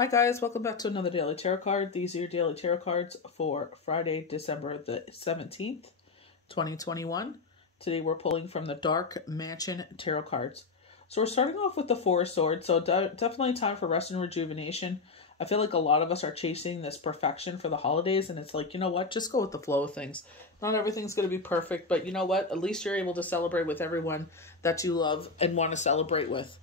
Hi guys, welcome back to another Daily Tarot card. These are your Daily Tarot cards for Friday, December the 17th, 2021. Today we're pulling from the Dark Mansion Tarot cards. So we're starting off with the Four of Swords, so definitely time for rest and rejuvenation. I feel like a lot of us are chasing this perfection for the holidays, and it's like, you know what, just go with the flow of things. Not everything's going to be perfect, but you know what, at least you're able to celebrate with everyone that you love and want to celebrate with.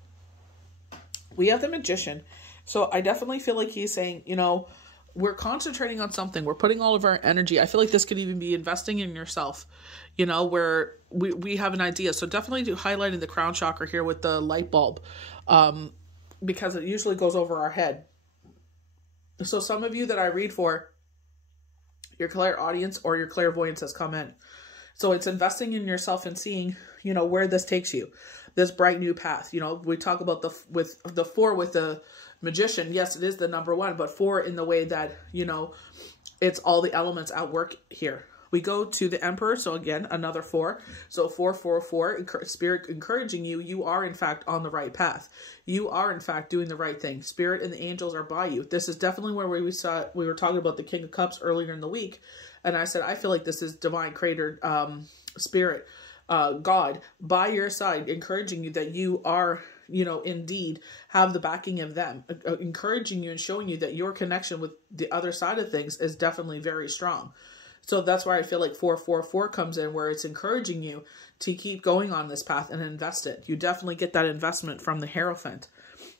We have the Magician. So I definitely feel like he's saying, you know, we're concentrating on something. We're putting all of our energy. I feel like this could even be investing in yourself, you know, where we have an idea. So definitely highlighting the crown chakra here with the light bulb, because it usually goes over our head. So some of you that I read for, your clairaudience or your clairvoyance has come in. So it's investing in yourself and seeing, you know, where this takes you, this bright new path. You know, we talk about the four with the Magician. Yes, it is the number one, but four in the way that, you know, it's all the elements at work here. We go to the Emperor. So again, another four. So 444, Spirit encouraging you. You are in fact on the right path. You are in fact doing the right thing. Spirit and the angels are by you. This is definitely where we were talking about the King of Cups earlier in the week. And I said, I feel like this is divine creator, Spirit, God by your side, encouraging you that you are, you know, indeed have the backing of them, encouraging you and showing you that your connection with the other side of things is definitely very strong. So that's why I feel like 444 comes in, where it's encouraging you to keep going on this path and invest it. You definitely get that investment from the Hierophant.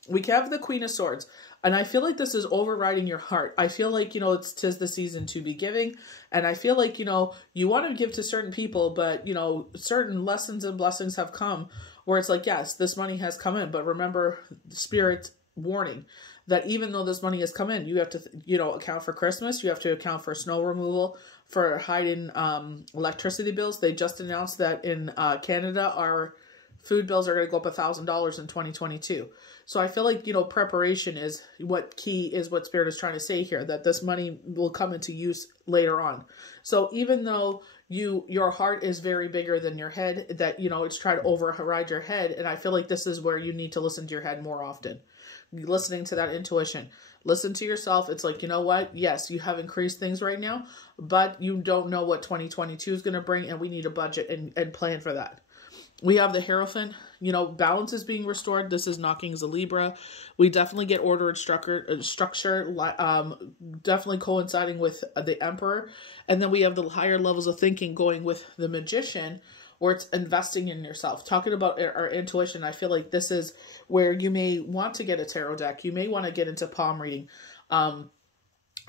We have the Queen of Swords. And I feel like this is overriding your heart. I feel like, you know, it's 'tis the season to be giving. And I feel like, you know, you want to give to certain people, but, you know, certain lessons and blessings have come where it's like, yes, this money has come in. But remember, Spirit's warning that even though this money has come in, you have to, you know, account for Christmas. You have to account for snow removal, for hiding electricity bills. They just announced that in Canada, our food bills are going to go up $1,000 in 2022. So I feel like, you know, preparation is what Spirit is trying to say here, that this money will come into use later on. So even though your heart is very bigger than your head, that, you know, it's trying to override your head. And I feel like this is where you need to listen to your head more often. Listening to that intuition. Listen to yourself. It's like, you know what? Yes, you have increased things right now, but you don't know what 2022 is going to bring, and we need a budget and plan for that. We have the Hierophant. You know, balance is being restored. This is knocking as a Libra. We definitely get order and structure, definitely coinciding with the Emperor. And then we have the higher levels of thinking going with the Magician, where it's investing in yourself. Talking about our intuition, I feel like this is where you may want to get a tarot deck. You may want to get into palm reading,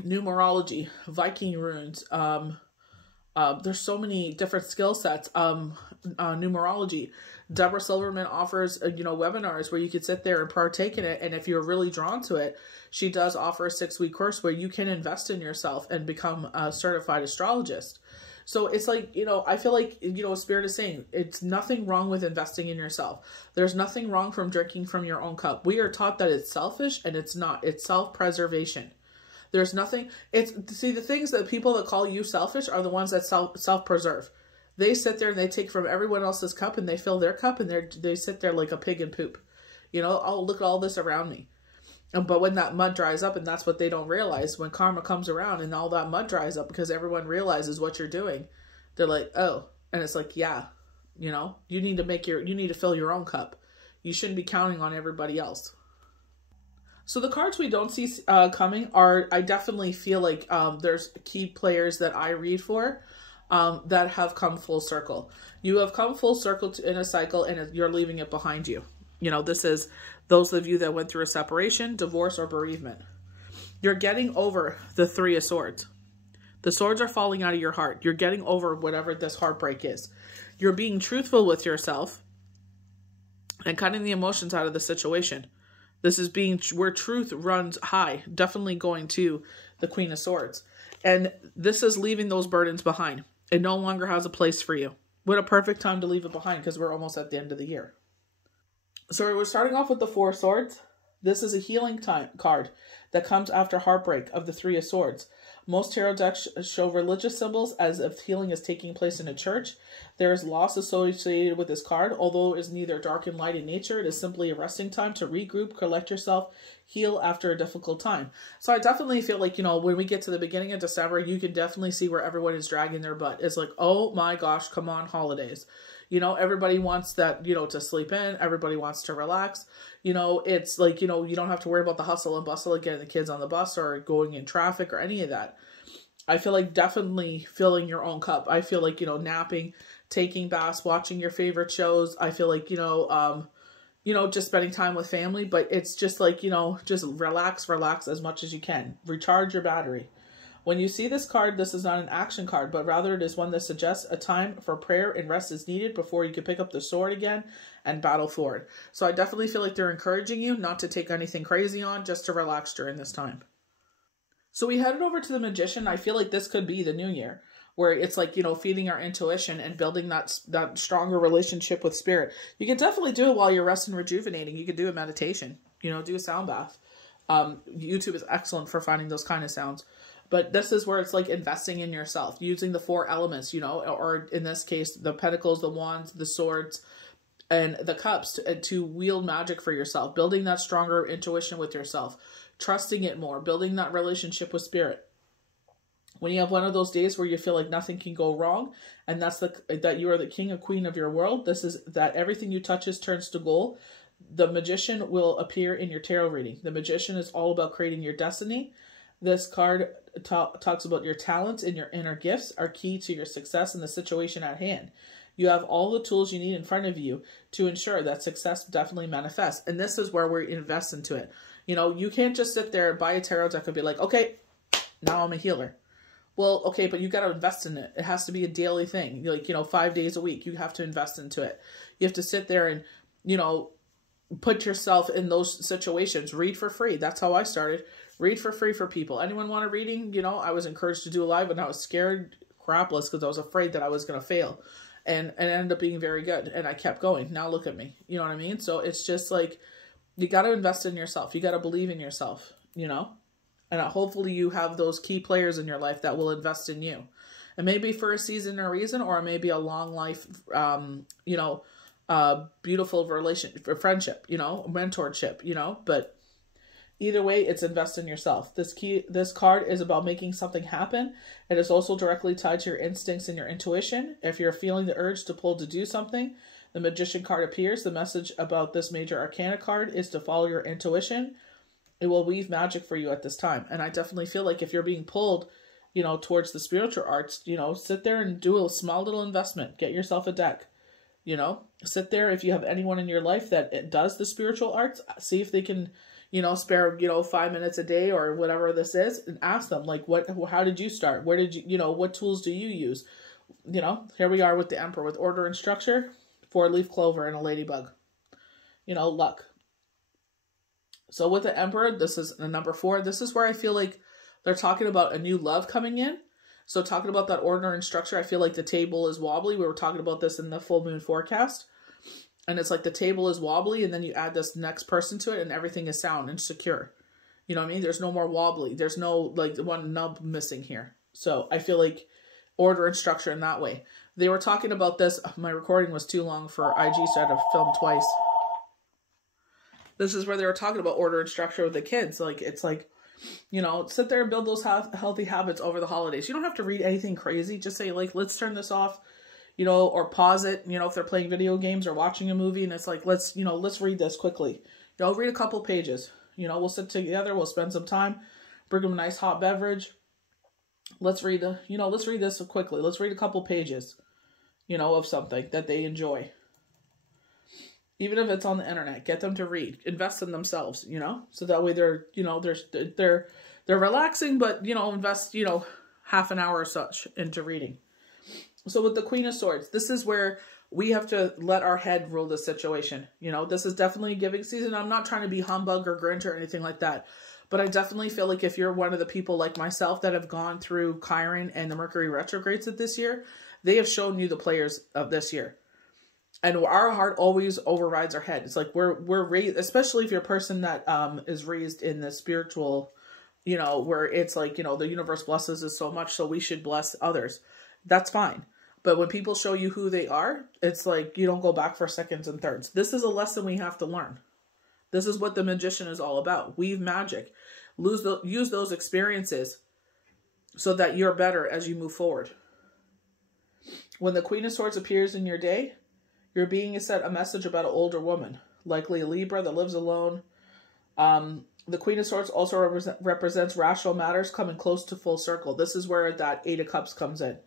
numerology, Viking runes. There's so many different skill sets. Numerology. Deborah Silverman offers, you know, webinars where you could sit there and partake in it. And if you're really drawn to it, she does offer a 6-week course where you can invest in yourself and become a certified astrologist. So it's like, you know, I feel like, you know, Spirit is saying it's nothing wrong with investing in yourself. There's nothing wrong from drinking from your own cup. We are taught that it's selfish, and it's not. It's self-preservation. There's nothing. See, the things that people that call you selfish are the ones that self-preserve. They sit there and they take from everyone else's cup and they fill their cup, and they sit there like a pig in poop. You know, oh, look at all this around me. But when that mud dries up, and that's what they don't realize, when karma comes around and all that mud dries up because everyone realizes what you're doing, they're like, oh, and it's like, yeah, you know, you need to fill your own cup. You shouldn't be counting on everybody else. So the cards we don't see coming are, I definitely feel like there's key players that I read for that have come full circle. You have come full circle in a cycle, and you're leaving it behind you. You know, this is those of you that went through a separation, divorce, or bereavement. You're getting over the Three of Swords. The swords are falling out of your heart. You're getting over whatever this heartbreak is. You're being truthful with yourself and cutting the emotions out of the situation. This is where truth runs high, definitely going to the Queen of Swords. And this is leaving those burdens behind. It no longer has a place for you. What a perfect time to leave it behind, because we're almost at the end of the year. So we're starting off with the Four of Swords. This is a healing time card that comes after heartbreak of the Three of Swords. Most tarot decks show religious symbols as if healing is taking place in a church. There is loss associated with this card. Although it is neither dark and light in nature, it is simply a resting time to regroup, collect yourself, heal after a difficult time. So I definitely feel like, when we get to the beginning of December, you can definitely see where everyone is dragging their butt. It's like, oh my gosh, come on, holidays. Everybody wants that, to sleep in. Everybody wants to relax. It's like, you don't have to worry about the hustle and bustle of getting the kids on the bus or going in traffic or any of that. I feel like definitely filling your own cup. I feel like, napping, taking baths, watching your favorite shows. I feel like, just spending time with family, but it's just like, just relax as much as you can. Recharge your battery. When you see this card, this is not an action card, but rather it is one that suggests a time for prayer and rest is needed before you can pick up the sword again and battle forward. So I definitely feel like they're encouraging you not to take anything crazy on, just to relax during this time. So we headed over to the Magician. I feel like this could be the new year, where it's like, feeding our intuition and building that stronger relationship with spirit. You can definitely do it while you're resting, rejuvenating. You could do a meditation, do a sound bath. YouTube is excellent for finding those kind of sounds. But this is where it's like investing in yourself, using the 4 elements, or in this case, the pentacles, the wands, the swords, and the cups to wield magic for yourself, building that stronger intuition with yourself, trusting it more, building that relationship with spirit. When you have one of those days where you feel like nothing can go wrong, and that's that you are the king or queen of your world, this is that everything you touches turns to gold. The Magician will appear in your tarot reading. The Magician is all about creating your destiny. This card talks about your talents and your inner gifts are key to your success in the situation at hand. You have all the tools you need in front of you to ensure that success definitely manifests. And this is where we invest into it. You can't just sit there and buy a tarot deck and be like, okay, now I'm a healer. Well, okay, but you got to invest in it. It has to be a daily thing. 5 days a week, you have to invest into it. You have to sit there and, put yourself in those situations. Read for free. That's how I started. Read for free for people. Anyone want a reading? I was encouraged to do a live and I was scared crapless because I was afraid that I was going to fail. And it ended up being very good. And I kept going. Now look at me. You know what I mean? So it's just like, you got to invest in yourself. You got to believe in yourself, And hopefully you have those key players in your life that will invest in you. And maybe for a season or reason, or maybe a long life, beautiful friendship, mentorship, but either way, it's invest in yourself. This card is about making something happen. It is also directly tied to your instincts and your intuition. If you're feeling the urge to pull to do something, the Magician card appears. The message about this major arcana card is to follow your intuition. It will weave magic for you at this time. And I definitely feel like if you're being pulled, towards the spiritual arts, sit there and do a small little investment. Get yourself a deck. Sit there. If you have anyone in your life that does the spiritual arts, see if they can, spare, 5 minutes a day or whatever this is, and ask them, like, how did you start? Where did you, what tools do you use? Here we are with the Emperor with order and structure, 4-leaf clover and a ladybug, luck. So with the Emperor, this is the number 4. This is where I feel like they're talking about a new love coming in. So talking about that order and structure, I feel like the table is wobbly. We were talking about this in the full moon forecast. And it's like the table is wobbly and then you add this next person to it and everything is sound and secure. You know what I mean? There's no more wobbly. There's no like one nub missing here. So I feel like order and structure in that way. They were talking about this. My recording was too long for IG, so I had to film twice. This is where they were talking about order and structure with the kids. Like, it's like, sit there and build those healthy habits over the holidays. You don't have to read anything crazy. Just say, like, let's turn this off, or pause it, if they're playing video games or watching a movie and it's like, let's read this quickly. Read a couple pages. We'll sit together. We'll spend some time. Bring them a nice hot beverage. Let's read let's read this quickly. Let's read a couple pages, of something that they enjoy. Even if it's on the internet, get them to read. Invest in themselves, so that way they're relaxing, but invest half an hour or such into reading. So with the Queen of Swords, this is where we have to let our head rule the situation. This is definitely a giving season. I'm not trying to be humbug or Grinch or anything like that, but I definitely feel like if you're one of the people like myself that have gone through Chiron and the Mercury retrogrades of this year, they have shown you the players of this year. And our heart always overrides our head. It's like we're raised, especially if you're a person that is raised in the spiritual, you know, where it's like, you know, the universe blesses us so much, so we should bless others. That's fine. But when people show you who they are, it's like you don't go back for seconds and thirds. This is a lesson we have to learn. This is what the magician is all about. Weave magic. Use those experiences so that you're better as you move forward. When the Queen of Swords appears in your day, your being is sent a message about an older woman, likely a Libra that lives alone. The Queen of Swords also represents rational matters coming close to full circle. This is where that Eight of Cups comes in.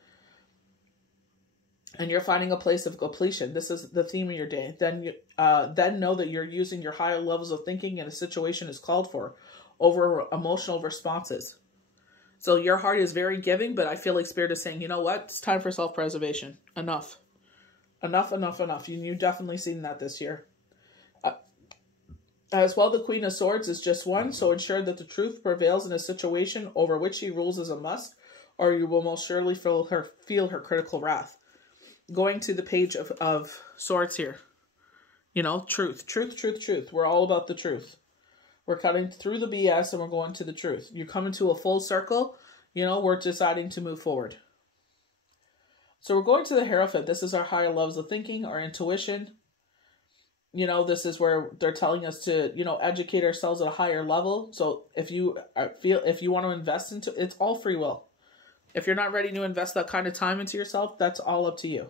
And you're finding a place of completion. This is the theme of your day. Then know that you're using your higher levels of thinking and a situation is called for over emotional responses. So your heart is very giving, but I feel like Spirit is saying, you know what? It's time for self-preservation. Enough. Enough, enough, enough. You've definitely seen that this year. As well, the Queen of Swords is just one, so ensure that the truth prevails in a situation over which she rules as a must, or you will most surely feel her critical wrath. Going to the page of Swords here. You know, truth, truth, truth, truth. We're all about the truth. We're cutting through the BS and we're going to the truth. You're coming to a full circle. You know, we're deciding to move forward. So we're going to the Hierophant. This is our higher levels of thinking, our intuition. You know, this is where they're telling us to, you know, educate ourselves at a higher level. So if you want to invest into it's all free will. If you're not ready to invest that kind of time into yourself, that's all up to you.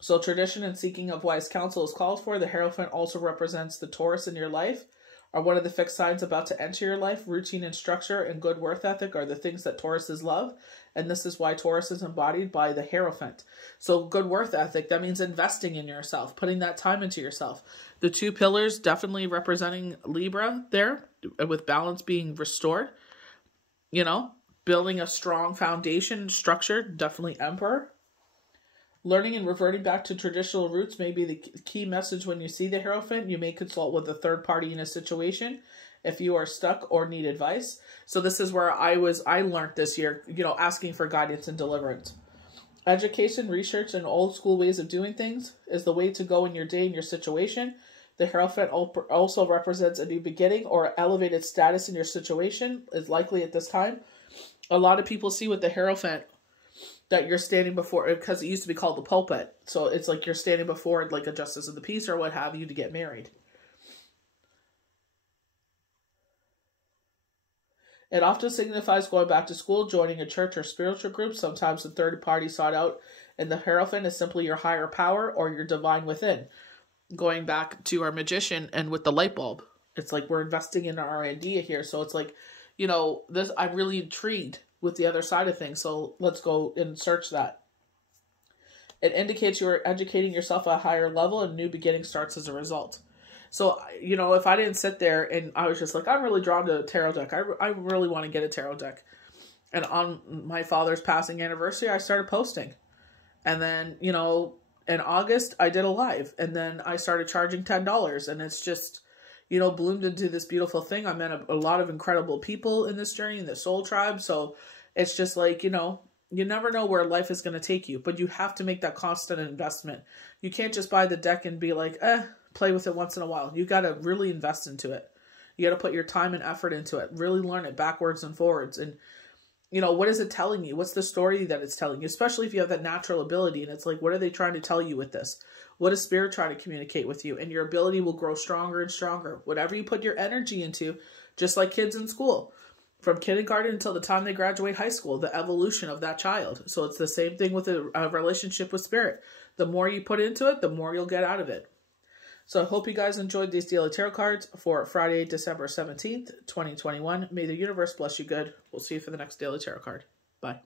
So tradition and seeking of wise counsel is called for. The Hierophant also represents the Taurus in your life, are one of the fixed signs about to enter your life. Routine and structure and good work ethic are the things that Tauruses love. And this is why Taurus is embodied by the Hierophant. So good work ethic, that means investing in yourself, putting that time into yourself. The two pillars definitely representing Libra there, with balance being restored. You know, building a strong foundation structure, definitely Emperor. Learning and reverting back to traditional roots may be the key message when you see the Hierophant. You may consult with a third party in a situation if you are stuck or need advice. So this is where I learned this year, you know, asking for guidance and deliverance. Education, research, and old school ways of doing things is the way to go in your day and your situation. The Hierophant also represents a new beginning or elevated status in your situation, is likely at this time. A lot of people see with the Hierophant that you're standing before, because it used to be called the pulpit. So it's like you're standing before like a justice of the peace or what have you to get married. It often signifies going back to school, joining a church or spiritual group. Sometimes the third party sought out in the Hierophant is simply your higher power or your divine within. Going back to our magician and with the light bulb, it's like we're investing in our idea here. So it's like, you know, this, I'm really intrigued with the other side of things. So let's go and search that. It indicates you're educating yourself at a higher level and new beginning starts as a result. So, you know, if I didn't sit there and I was just like, I'm really drawn to a tarot deck. I really want to get a tarot deck. And on my father's passing anniversary, I started posting. And then, you know, in August, I did a live. And then I started charging $10. And it's just, you know, bloomed into this beautiful thing. I met a lot of incredible people in this journey, in the soul tribe. So it's just like, you know, you never know where life is going to take you, but you have to make that constant investment. You can't just buy the deck and be like, play with it once in a while. You got to really invest into it. You got to put your time and effort into it. Really learn it backwards and forwards. And, you know, what is it telling you? What's the story that it's telling you? Especially if you have that natural ability. And it's like, what are they trying to tell you with this? What is Spirit trying to communicate with you? And your ability will grow stronger and stronger. Whatever you put your energy into, just like kids in school. From kindergarten until the time they graduate high school, the evolution of that child. So it's the same thing with a relationship with Spirit. The more you put into it, the more you'll get out of it. So I hope you guys enjoyed these daily tarot cards for Friday, December 17th, 2021. May the universe bless you good. We'll see you for the next daily tarot card. Bye.